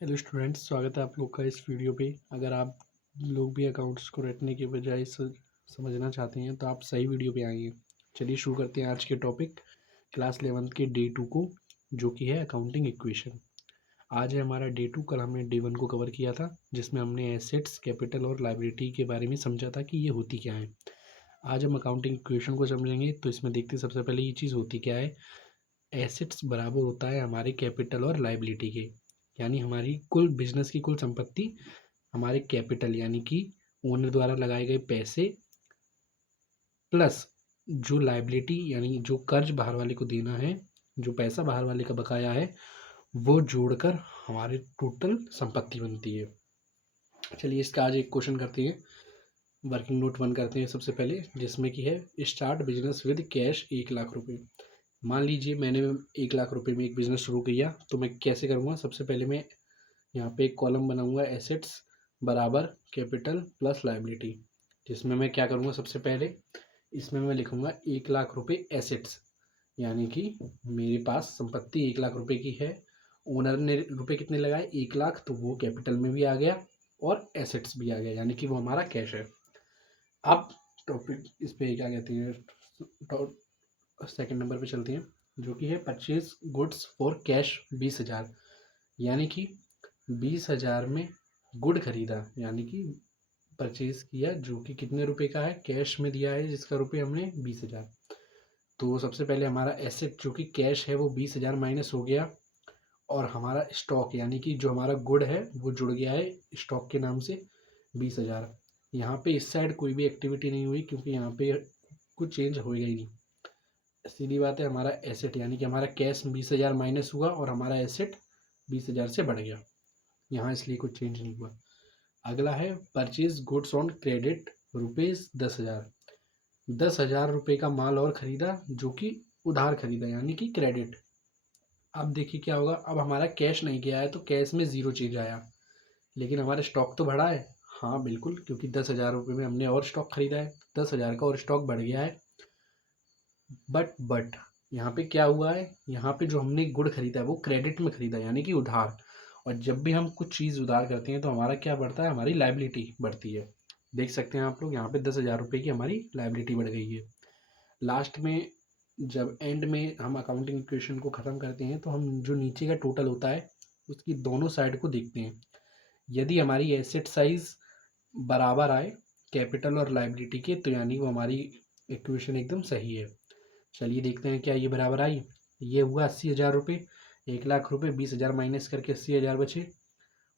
Hello students, स्वागत है आप लोग का इस वीडियो पे। अगर आप लोग भी अकाउंट्स को रटने के बजाय समझना चाहते हैं तो आप सही वीडियो पे आएंगे। चलिए शुरू करते हैं आज के टॉपिक क्लास 11th के डे 2 को, जो कि है अकाउंटिंग इक्वेशन। आज है हमारा डे 2। कल हमने डे 1 को कवर किया था, जिसमें हमने एसेट्स, कैपिटल और लाइबिलिटी के बारे में समझा था कि ये होती क्या है। आज हम अकाउंटिंग इक्वेशन को समझेंगे। तो इसमें देखते हैं सबसे पहले ये चीज़ होती क्या है। एसेट्स बराबर होता है हमारे कैपिटल और लाइबिलिटी के, यानी हमारी कुल बिजनेस की कुल संपत्ति हमारे कैपिटल यानी कि ओनर द्वारा लगाए गए पैसे प्लस जो लाइबिलिटी यानी जो कर्ज बाहर वाले को देना है, जो पैसा बाहर वाले का बकाया है, वो जोड़कर हमारे टोटल संपत्ति बनती है। चलिए इसका आज एक क्वेश्चन करते हैं। वर्किंग नोट 1 करते हैं सबसे पहले, जिसमें कि है start business with cash 1 lakh रुपये। मान लीजिए मैंने 1 लाख रुपये में एक बिज़नेस शुरू किया, तो मैं कैसे करूँगा। सबसे पहले मैं यहाँ पे एक कॉलम बनाऊंगा, एसेट्स बराबर कैपिटल प्लस लाइबिलिटी, जिसमें मैं क्या करूँगा। सबसे पहले इसमें मैं लिखूँगा 1 लाख रुपये एसेट्स, यानी कि मेरे पास संपत्ति 1 लाख रुपये की है। ओनर ने रुपये कितने लगाए, 1 लाख, तो वो कैपिटल में भी आ गया और एसेट्स भी आ गया, यानी कि वो हमारा कैश है। अब टॉपिक इस पे क्या कहते हैं, सेकंड नंबर पे चलते हैं, जो कि है परचेज गुड्स फॉर कैश 20,000, यानी कि 20,000 में गुड खरीदा, यानी कि परचेज किया, जो कि कितने रुपए का है, कैश में दिया है, जिसका रुपये हमने 20,000। तो सबसे पहले हमारा एसेट जो कि कैश है वो 20,000 माइनस हो गया, और हमारा स्टॉक यानी कि जो हमारा गुड है वो जुड़ गया है स्टॉक के नाम से 20,000। यहाँ पे इस साइड कोई भी एक्टिविटी नहीं हुई, क्योंकि यहाँ पे कुछ चेंज होएगा ही नहीं। सीधी बात है, हमारा एसेट यानी कि हमारा कैश 20,000 माइनस हुआ और हमारा एसेट 20,000 से बढ़ गया यहाँ, इसलिए कुछ चेंज नहीं हुआ। अगला है purchase goods on credit rupees 10,000। 10,000 रुपये का माल और खरीदा, जो कि उधार खरीदा, यानी कि क्रेडिट। अब देखिए क्या होगा, अब हमारा कैश नहीं गया है तो कैश में ज़ीरो चेंज आया, लेकिन हमारा स्टॉक तो बढ़ा है। हाँ बिल्कुल, क्योंकि 10,000 रुपये में हमने और स्टॉक खरीदा है, 10,000 का और स्टॉक बढ़ गया है। बट यहाँ पे क्या हुआ है, यहाँ पे जो हमने गुड खरीदा है वो क्रेडिट में खरीदा, यानी कि उधार। और जब भी हम कुछ चीज़ उधार करते हैं तो हमारा क्या बढ़ता है, हमारी लाइबिलिटी बढ़ती है। देख सकते हैं आप लोग, यहाँ पे 10,000 रुपये की हमारी लाइबिलिटी बढ़ गई है। लास्ट में जब एंड में हम अकाउंटिंग इक्वेशन को ख़त्म करते हैं तो हम जो नीचे का टोटल होता है उसकी दोनों साइड को देखते हैं। यदि हमारी एसेट साइज बराबर आए कैपिटल और लाइबिलिटी के, तो यानी वो हमारी इक्वेशन एकदम सही है। चलिए देखते हैं क्या ये बराबर आई। ये हुआ 80,000 रुपये। 1 लाख रुपये 20,000 माइनस करके 80,000 बचे,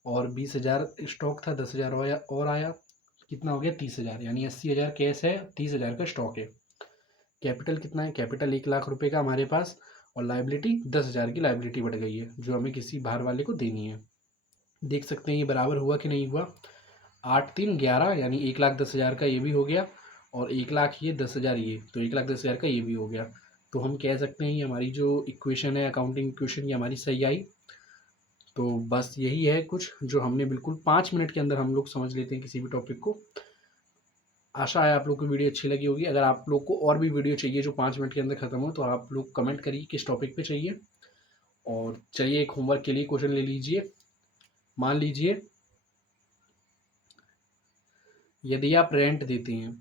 और 20,000 स्टॉक था, 10,000 और आया, कितना हो गया 30,000, यानी 80,000 कैश है, 30,000 का स्टॉक है। कैपिटल कितना है, कैपिटल 1 लाख रुपये का हमारे पास, और लाइबिलिटी 10,000 की लाइबिलिटी बढ़ गई है, जो हमें किसी बाहर वाले को देनी है। देख सकते हैं ये बराबर हुआ कि नहीं हुआ। 8 3 11, यानी 1,10,000 का ये भी हो गया, और 1 लाख ये 10,000 ये, तो 1,10,000 का ये भी हो गया। तो हम कह सकते हैं ये हमारी जो इक्वेशन है अकाउंटिंग इक्वेशन, ये हमारी सही आई। तो बस यही है कुछ जो हमने बिल्कुल 5 मिनट के अंदर हम लोग समझ लेते हैं किसी भी टॉपिक को। आशा है आप लोग को वीडियो अच्छी लगी होगी। अगर आप लोग को और भी वीडियो चाहिए जो 5 मिनट के अंदर ख़त्म हो, तो आप लोग कमेंट करिए किस टॉपिक पे चाहिए। और चलिए एक होमवर्क के लिए क्वेश्चन ले लीजिए। मान लीजिए यदि आप रेंट देते हैं,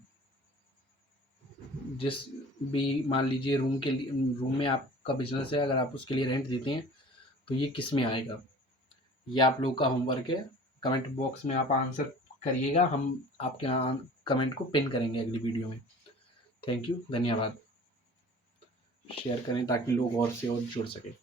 जिस भी मान लीजिए रूम के लिए, रूम में आपका बिजनेस है, अगर आप उसके लिए रेंट देते हैं तो ये किस में आएगा। ये आप लोग का होमवर्क है। कमेंट बॉक्स में आप आंसर करिएगा, हम आपके कमेंट को पिन करेंगे अगली वीडियो में। थैंक यू, धन्यवाद। शेयर करें ताकि लोग और से और जुड़ सकें।